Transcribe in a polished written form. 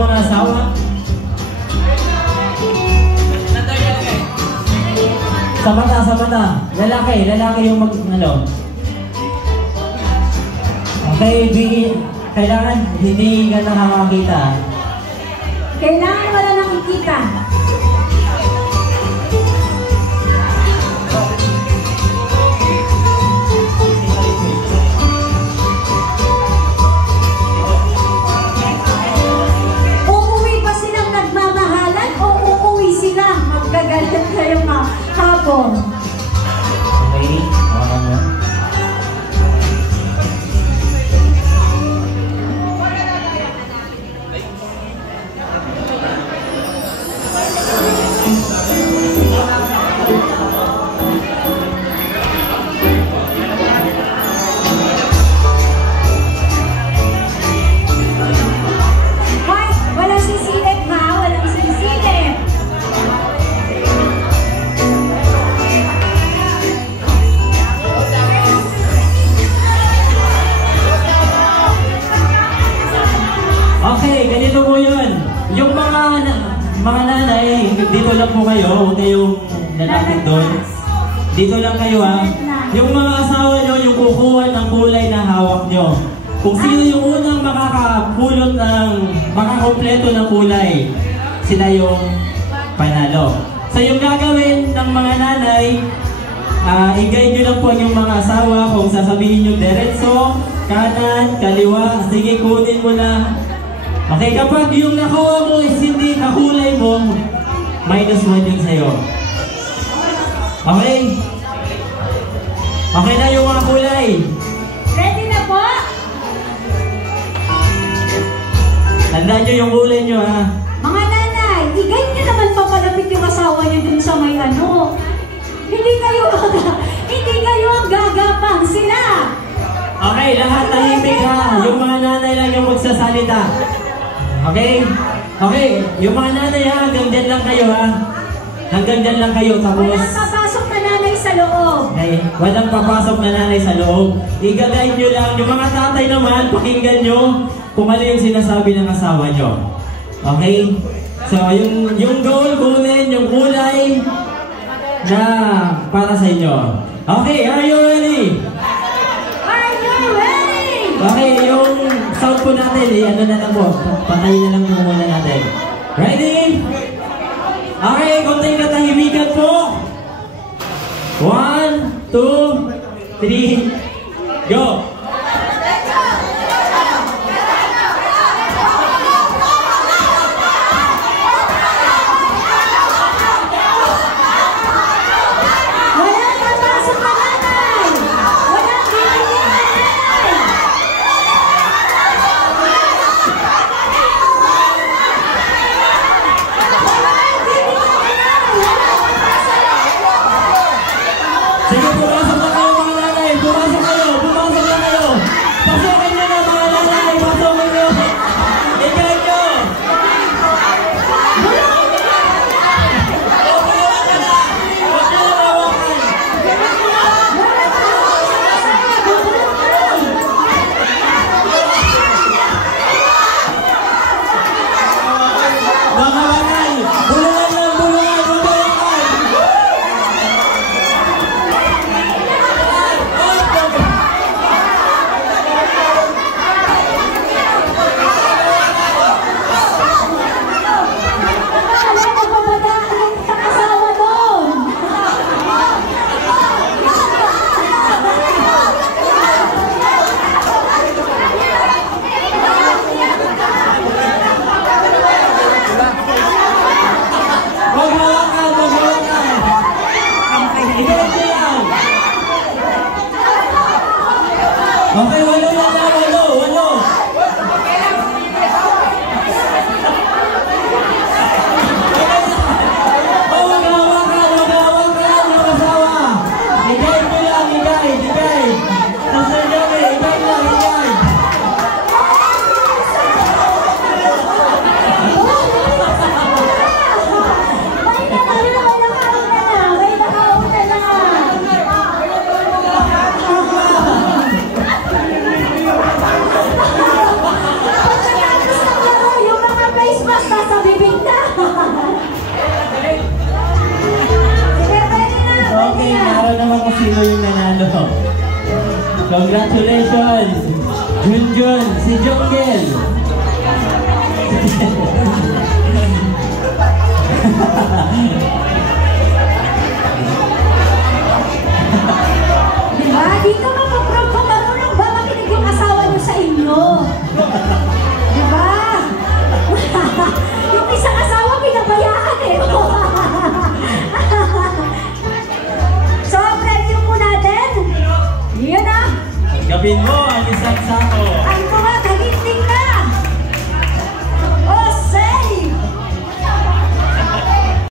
mga asawa? Sa mata. Lalaki yung ano. Okay, kailangan hindi ka nakakakita. Kailangan wala nakikita. Uuwi ba silang nagmamahalan o uuwi sila magkagalit kayo hapon? Okay, ganito po yun. Yung mga nanay, dito lang po kayo, huwag kayong lalapit doon. Dito lang kayo ha. Yung mga asawa nyo, yung kukuha ng kulay na hawak nyo. Kung sino yung unang makakapulot ng makakompleto ng kulay, sila yung panalo. So yung gagawin ng mga nanay, i-guide nyo lang po yung mga asawa kung sasabihin nyo diretso, kanan, kaliwa, sige kunin mo na. Okay, kapag yung nakuha mo is hindi nakulay mo, -1 yun sa'yo. Okay? Okay na yung mga kulay. Ready na po? Tandaan nyo yung kulay nyo ha. Mga nanay, i-guide nyo naman papalapit yung asawa nyo dun sa may ano. Hindi kayo ang gagapang sila. Okay, lahat tahimik ha. Yung mga nanay lang yung magsasalita. Okay? Okay, yung mga nanay ha, hanggang dyan lang kayo ha. Hanggang dyan lang kayo, tapos... Walang papasok na nanay sa loob. Okay, walang papasok na nanay sa loob. I-guide nyo lang. Yung mga tatay naman, pakinggan nyo kung ano yung sinasabi ng asawa nyo. Okay? So, yung goal, kunin yung kulay na para sa inyo. Okay, are you ready? Are you ready? Okay, yung sound po natin, ano na lang po. Patayin na lang po muna natin. Ready? Okay, konting katahimikan po. 1, 2, 3, go! Sige, pumasok na kayo mga nanay! Pumasok na kayo! sino yung nanalo. Congratulations! Junjun, si Jongel! Diba? Dito mapaprove kung marunong ba makinig yung asawa niyo sa inyo. Diba? Yung isang asawa pinabayaan eh. So, preview po natin. Yun na. Gawin mo ang isang sako.